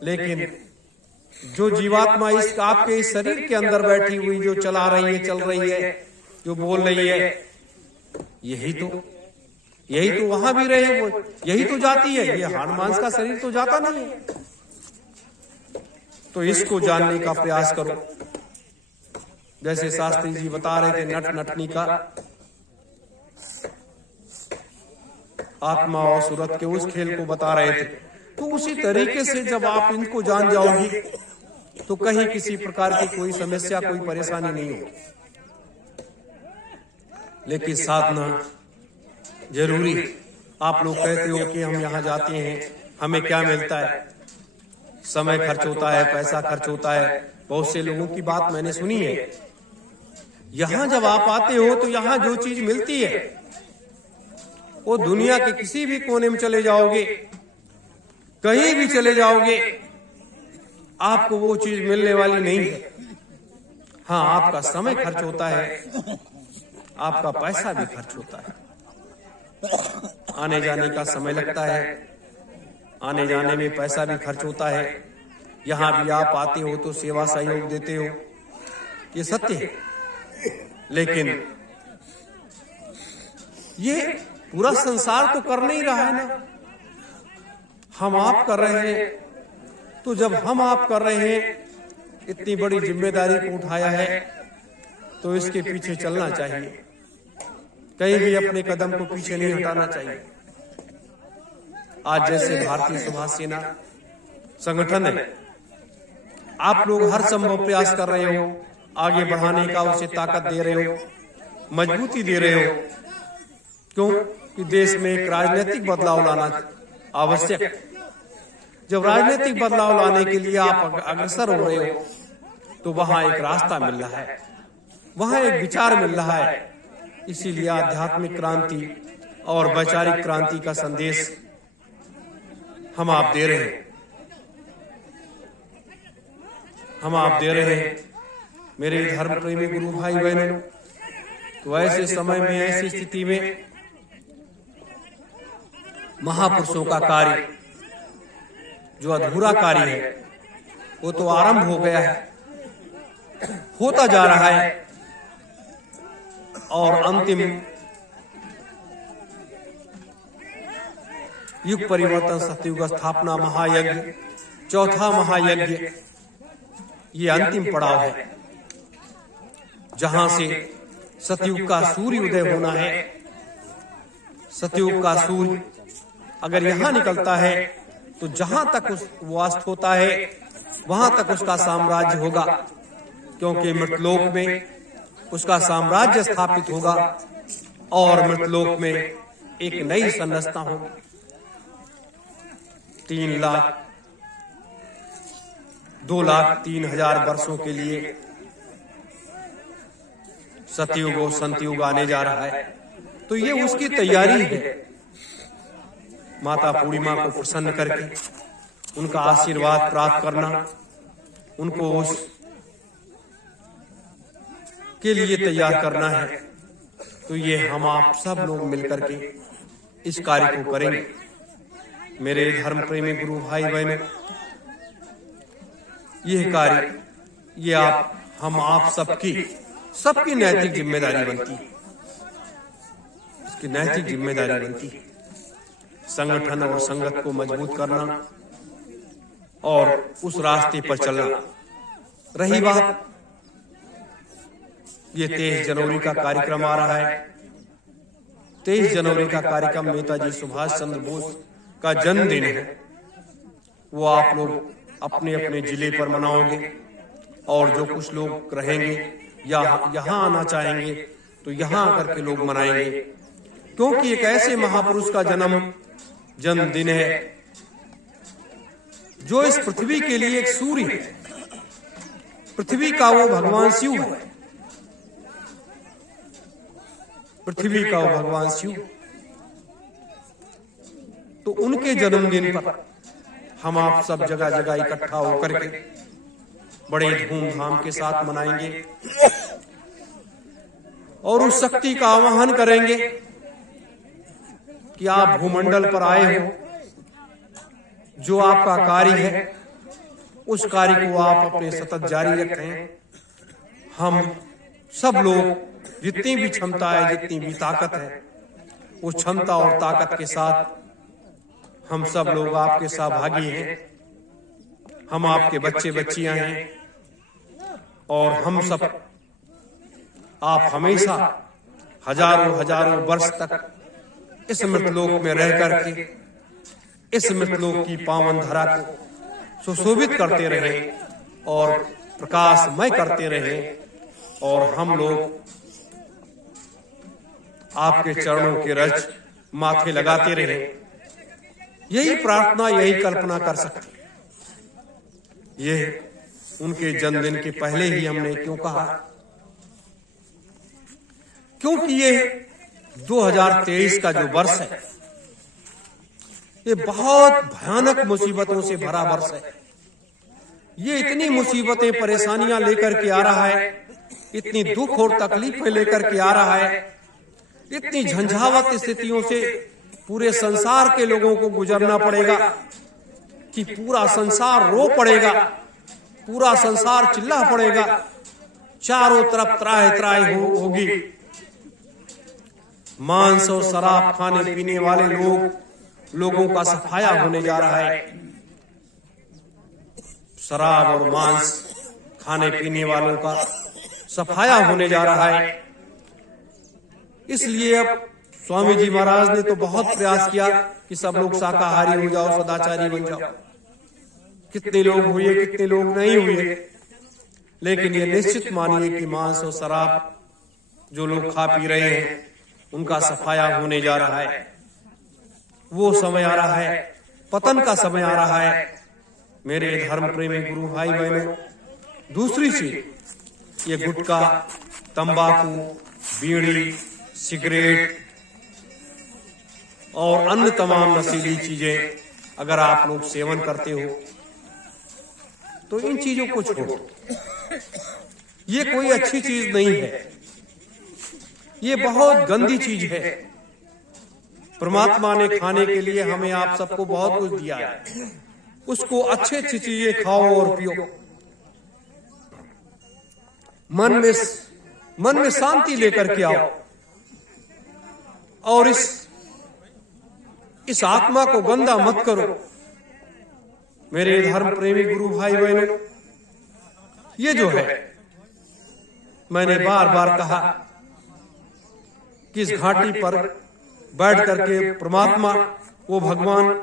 लेकिन जो जीवात्मा इस आपके इस शरीर के अंदर बैठी हुई, जो चला रही है, चल रही है, जो बोल रही है, यही तो वहां भी रहे, वो यही तो जाती है। ये हाड़ मांस का शरीर तो जाता नहीं है। तो इसको जानने का प्रयास करो। जैसे शास्त्री जी बता रहे थे, नट नटनी का आत्मा और सूरत के उस खेल को बता रहे थे। तो उसी तरीके से जब आप इनको जान जाओगी तो कहीं किसी प्रकार की कोई समस्या, कोई परेशानी नहीं हो। लेकिन साधना जरूरी। आप लोग कहते हो कि हम यहाँ जाते हैं, हमें क्या मिलता है? समय खर्च होता है, पैसा खर्च होता है। बहुत से लोगों की बात मैंने सुनी है। यहाँ जब आप आते हो तो यहाँ जो चीज मिलती है वो दुनिया के किसी भी कोने में चले जाओगे, कहीं भी चले जाओगे, आपको वो चीज मिलने वाली नहीं है। हाँ, आपका समय खर्च होता है, आपका पैसा भी खर्च होता है, आने जाने का समय लगता है, आने जाने में पैसा भी खर्च होता है। यहाँ भी आप आते हो तो सेवा सहयोग देते हो, ये सत्य है। लेकिन ये पूरा संसार तो कर नहीं रहा है ना, हम आप कर रहे हैं। तो जब हम आप कर रहे हैं, इतनी बड़ी जिम्मेदारी को उठाया है, तो इसके पीछे चलना चाहिए। कहीं भी अपने कदम को पीछे नहीं हटाना चाहिए। आज जैसे भारतीय सुभाष सेना संगठन है, आप लोग हर संभव प्रयास कर रहे हो, आगे बढ़ाने का उसे ताकत दे रहे हो, मजबूती दे रहे हो। क्यों? कि देश में एक राजनीतिक बदलाव लाना आवश्यक। जब राजनीतिक बदलाव लाने के लिए आप अग्रसर हो रहे हो तो वहां एक रास्ता मिल रहा है, वहां एक विचार मिल रहा है। इसीलिए आध्यात्मिक क्रांति और वैचारिक क्रांति का संदेश हम आप दे रहे हैं, हम आप दे रहे हैं मेरे धर्म प्रेमी गुरु भाई बहनों। तो ऐसे समय में, ऐसी स्थिति में महापुरुषों का कार्य, जो अधूरा कार्य है, वो तो आरंभ हो गया है, होता जा रहा है। और अंतिम युग परिवर्तन, सतयुग स्थापना महायज्ञ, चौथा महायज्ञ, ये अंतिम पड़ाव है, जहां से सतयुग का सूर्य उदय होना है। सतयुग का सूर्य अगर यहां निकलता है तो जहां तक वो अस्त होता है वहां तक उसका साम्राज्य होगा, क्योंकि मृतलोक में उसका साम्राज्य स्थापित होगा और मृतलोक में एक नई संरचना होगी। 2,03,000 वर्षों के लिए सतयुग और संतयुग आने जा रहा है। तो ये उसकी तैयारी है। माता पूर्णिमा को प्रसन्न करके उनका आशीर्वाद प्राप्त करना, उनको उस के लिए तैयार करना है। तो ये हम आप सब लोग मिलकर के इस कार्य को करेंगे। मेरे धर्म प्रेमी गुरु भाई बहनों, यह कार्य, ये हम आप सबकी नैतिक जिम्मेदारी बनती है। इसकी नैतिक जिम्मेदारी बनती है संगठन और संगत को मजबूत करना और उस रास्ते पर चलना। रही बात ये 23 जनवरी का कार्यक्रम आ रहा है। 23 जनवरी का कार्यक्रम नेताजी सुभाष चंद्र बोस का जन्मदिन है। वो आप लोग अपने अपने जिले पर मनाओगे, और जो कुछ लोग रहेंगे या यहाँ आना चाहेंगे तो यहाँ आकर के लोग मनाएंगे, क्योंकि एक ऐसे महापुरुष का जन्मदिन है जो इस पृथ्वी के लिए एक सूर्य है। पृथ्वी का वो भगवान शिव है, पृथ्वी का वो भगवान शिव। तो उनके जन्मदिन पर हम आप सब जगह जगह इकट्ठा होकर के बड़े धूमधाम के साथ मनाएंगे और उस शक्ति का आवाहन करेंगे कि आप भूमंडल पर आए हो। जो आपका कार्य है उस कार्य को आप अपने सतत जारी रखें। हम सब लोग जितनी भी क्षमता है, जितनी भी ताकत है, उस क्षमता और ताकत के साथ हम सब लोग आपके सहभागी हैं। हम आपके बच्चे बच्चियां हैं और हम सब आप हमेशा हजारों हजारों वर्ष तक इस मृतलोक में रह करके इस मृतलोक की पावन धरा को सुशोभित करते रहे और प्रकाशमय करते रहे और हम लोग आपके चरणों के रज माथे लगाते रहे। यही प्रार्थना, यही कल्पना कर सकते। ये उनके जन्मदिन के पहले ही हमने क्यों कहा? क्योंकि ये 2023 का जो वर्ष है, ये बहुत भयानक मुसीबतों से भरा वर्ष है। ये इतनी मुसीबतें, परेशानियां लेकर के आ रहा है, इतनी दुख और तकलीफें लेकर के आ रहा है, इतनी झंझावत स्थितियों से पूरे संसार के लोगों को गुजरना पड़ेगा कि पूरा संसार रो पड़ेगा, पूरा संसार चिल्ला पड़ेगा, चारों तरफ त्राहि त्राहि होगी। मांस और शराब खाने पीने वाले लोगों का सफाया होने जा रहा है। शराब और मांस खाने पीने वालों का सफाया होने जा रहा है। इसलिए अब स्वामी जी महाराज ने तो बहुत प्रयास किया कि सब लोग शाकाहारी हो जाओ, सदाचारी बन जाओ। कितने लोग हुए, कितने लोग नहीं हुए, लेकिन ये निश्चित मानिए कि मांस और शराब जो लोग खा पी रहे हैं, उनका सफाया होने जा रहा है। वो समय आ रहा है, पतन का समय आ रहा है। मेरे धर्म प्रेमी गुरु भाई बहनों, दूसरी चीज ये गुटखा, तंबाकू, बीड़ी, सिगरेट और अन्य तमाम नशीली चीजें अगर आप लोग सेवन करते हो तो इन चीजों को छोड़ो। ये कोई अच्छी चीज नहीं है, ये बहुत गंदी चीज है। परमात्मा ने खाने के लिए हमें आप सबको बहुत कुछ दिया है, उसको अच्छी अच्छी चीजें खाओ और पियो। मन में शांति लेकर के आओ और इस आत्मा को गंदा मत करो। मेरे धर्म प्रेमी गुरु भाई बहनों, ये जो है, मैंने बार बार कहा कि इस घाटी पर बैठ करके परमात्मा, वो भगवान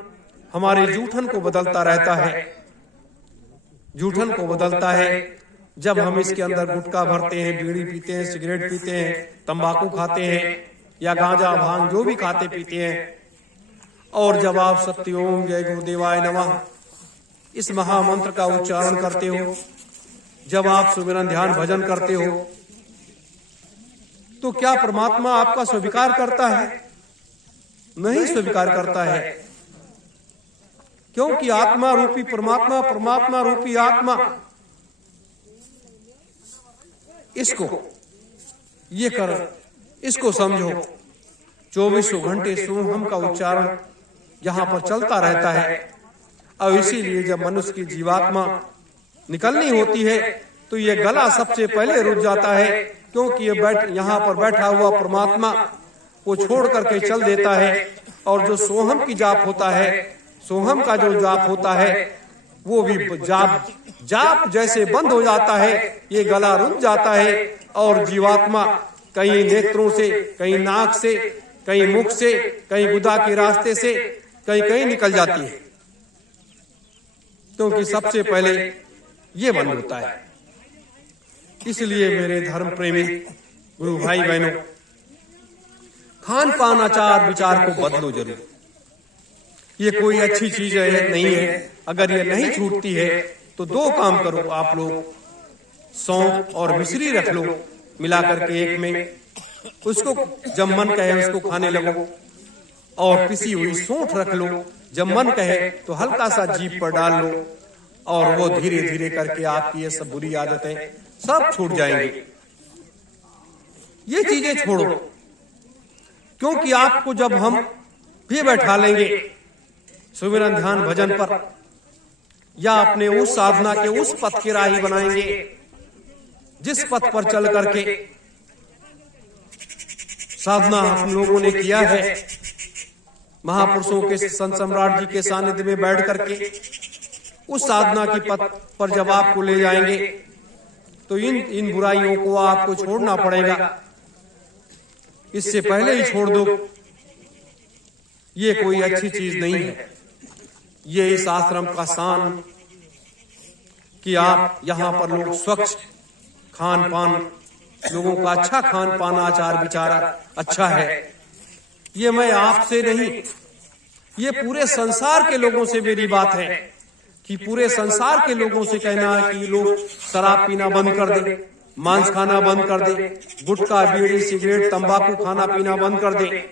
हमारे जूठन को बदलता रहता है, जूठन को बदलता है। जब हम इसके अंदर गुटखा भरते हैं, बीड़ी पीते हैं, सिगरेट पीते हैं, तंबाकू खाते हैं या गांजा भांग जो भी खाते पीते हैं, और जब आप सत्य ओम जय गुरुदेवाय नमः इस महामंत्र का उच्चारण करते हो, जब आप सुमिरन ध्यान भजन करते हो, तो क्या परमात्मा आपका स्वीकार करता है? नहीं स्वीकार करता है, क्योंकि आत्मा रूपी परमात्मा, परमात्मा रूपी आत्मा, इसको समझो। 24 घंटे सोहम का उच्चारण यहाँ पर चलता रहता है। और इसीलिए जब मनुष्य की जीवात्मा निकलनी होती है तो ये गला सबसे पहले रुक जाता है, क्योंकि ये यहाँ पर बैठा हुआ परमात्मा वो छोड़ करके चल देता है। और जो सोहम की जाप होता है, सोहम का जो जाप होता है, वो भी जाप जैसे बंद हो जाता है, ये गला रुक जाता है और जीवात्मा कहीं नेत्रों से, कहीं नाक से, कहीं मुख से, कहीं गुदा के रास्ते से कहीं निकल जाती है, क्योंकि सबसे पहले ये बंद होता है। इसलिए मेरे धर्म प्रेमी गुरु भाई बहनों, खान पान आचार विचार को बदलो जरूर। ये कोई अच्छी चीज है नहीं है। अगर ये नहीं छूटती है तो दो काम करो आप लोग, सौंफ और मिश्री रख लो मिला करके एक में, उसको जब मन कहे उसको खाने लगो। और पिसी हुई सौंठ रख लो, जब मन कहे तो हल्का सा जीभ पर डाल लो, और वो धीरे धीरे करके आपकी ये सब बुरी आदतें सब छूट जाएंगी। ये चीजें छोड़ो, क्योंकि आपको जब हम भी बैठा लेंगे सुमिरन ध्यान भजन पर, या अपने उस साधना के उस पथ के राही बनाएंगे जिस पथ पर चल करके साधना हम लोगों ने किया है, महापुरुषों के संत सम्राट जी के सानिध्य में बैठ करके उस साधना की पथ पर जब आपको ले जाएंगे तो इन बुराइयों को आपको छोड़ना पड़ेगा। इससे पहले ही छोड़ दो, ये कोई अच्छी चीज नहीं है। ये इस आश्रम का शान कि आप यहाँ पर लोग स्वच्छ खान पान, लोगों का अच्छा खान पान, आचार विचार अच्छा है। ये मैं आपसे नहीं, ये पूरे संसार के लोगों से मेरी बात है कि पूरे संसार के लोगों से कहना है कि लोग शराब पीना बंद कर दे, मांस खाना बंद कर दे, गुटखा बीड़ी सिगरेट तंबाकू खाना पीना बंद कर दे।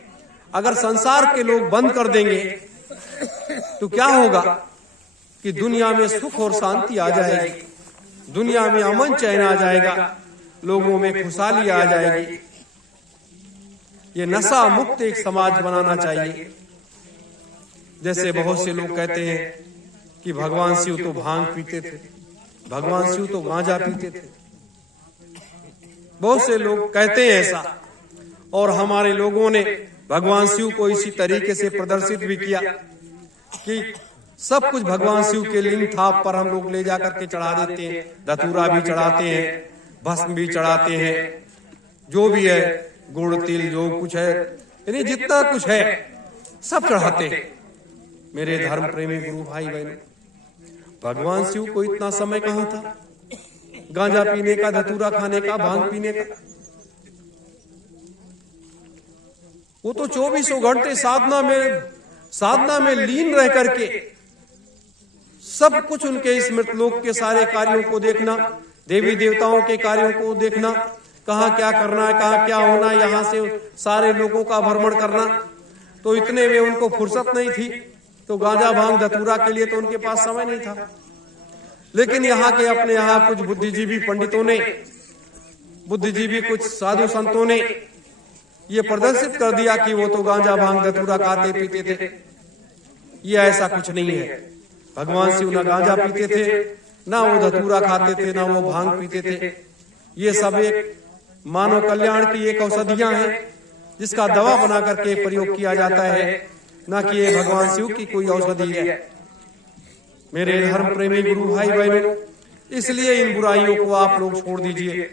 अगर संसार के लोग बंद कर देंगे तो क्या होगा कि दुनिया में सुख और शांति आ जाएगी, दुनिया में अमन चैन आ जाएगा, लोगों में खुशहाली आ जाएगी। ये नशा मुक्त एक समाज बनाना चाहिए। जैसे बहुत से लोग कहते हैं कि भगवान शिव तो भांग पीते थे, भगवान शिव तो गांजा पीते थे, बहुत से लोग कहते हैं ऐसा। और हमारे लोगों ने भगवान शिव को इसी तरीके से प्रदर्शित भी किया कि सब कुछ भगवान शिव के लिंग थाप पर हम लोग ले जाकर के चढ़ा देते हैं, धतूरा भी चढ़ाते हैं, भस्म भी चढ़ाते हैं, जो भी है गुड़ तिल जो कुछ है, यानी जितना कुछ है सब चढ़ाते हैं। मेरे धर्म प्रेमी गुरु भाई बहन, भगवान शिव को इतना समय कहाँ था गांजा पीने का, धतूरा खाने का, भांग पीने का? वो तो 24 घंटे साधना में लीन रह करके सब कुछ उनके स्मृत लोक के सारे कार्यों को देखना, देवी देवताओं के कार्यों को देखना, कहाँ क्या करना है, कहाँ क्या होना है, यहाँ से सारे लोगों का भ्रमण करना। तो इतने में उनको फुर्सत नहीं थी, तो गांजा भांग धतूरा के लिए तो उनके पास समय नहीं था। लेकिन यहाँ के अपने यहाँ कुछ बुद्धिजीवी पंडितों ने, बुद्धिजीवी कुछ साधु संतों ने ये प्रदर्शित कर दिया कि वो तो गांजा भांग धतूरा खाते पीते थे। ये ऐसा कुछ नहीं है। भगवान शिव ना गांजा पीते थे, ना वो धतूरा खाते थे, ना वो भांग पीते थे। ये सब एक मानव कल्याण की एक औषधियां हैं जिसका दवा बना करके प्रयोग किया जाता है, ना कि ये भगवान शिव की कोई औषधि है। मेरे धर्म प्रेमी गुरु भाई बहनों, इसलिए इन बुराइयों को आप लोग छोड़ दीजिए,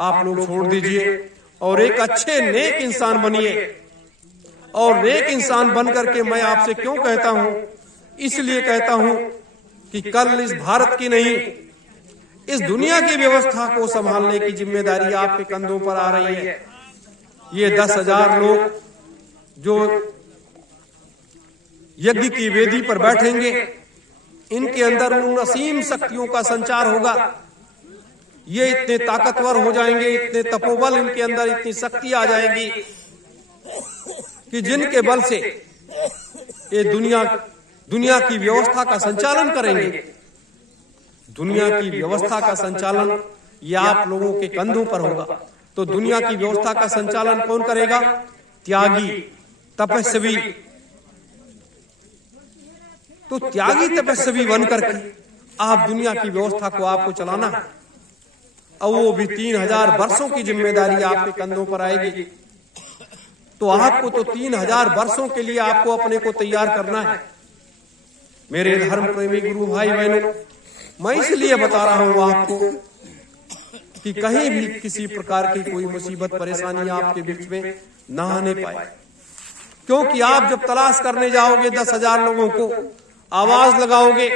आप लोग छोड़ दीजिए और एक अच्छे नेक इंसान बनिए। और नेक इंसान बन करके मैं आपसे क्यों कहता हूं, इसलिए कहता हूं कि कल इस भारत की नहीं, इस दुनिया की व्यवस्था को संभालने की जिम्मेदारी आपके कंधों पर आ रही है। ये 10,000 लोग जो यज्ञ की वेदी पर बैठेंगे, इनके अंदर उन असीम शक्तियों का संचार होगा। ये इतने ताकतवर हो जाएंगे, इतने तपोबल इनके अंदर, इतनी शक्ति आ जाएगी कि जिनके बल से ये दुनिया की व्यवस्था का संचालन करेंगे। दुनिया की व्यवस्था का संचालन ये आप लोगों के कंधों पर होगा। तो दुनिया की व्यवस्था का संचालन कौन करेगा? त्यागी, तपस्वी। तो त्यागी तपस्वी बन करके आप दुनिया की व्यवस्था को आपको चलाना है, और वो भी 3000 वर्षों की जिम्मेदारी आपके कंधों पर आएगी। तो आपको तो 3000 वर्षों के लिए आपको अपने को तैयार करना है। मेरे धर्म प्रेमी गुरु भाई बहनों, मैं इसलिए बता रहा हूं आपको कि कहीं भी किसी प्रकार की कोई मुसीबत परेशानी आपके बीच में ना आने पाए। क्योंकि आप जब तलाश करने जाओगे 10,000 लोगों को, आवाज लगाओगे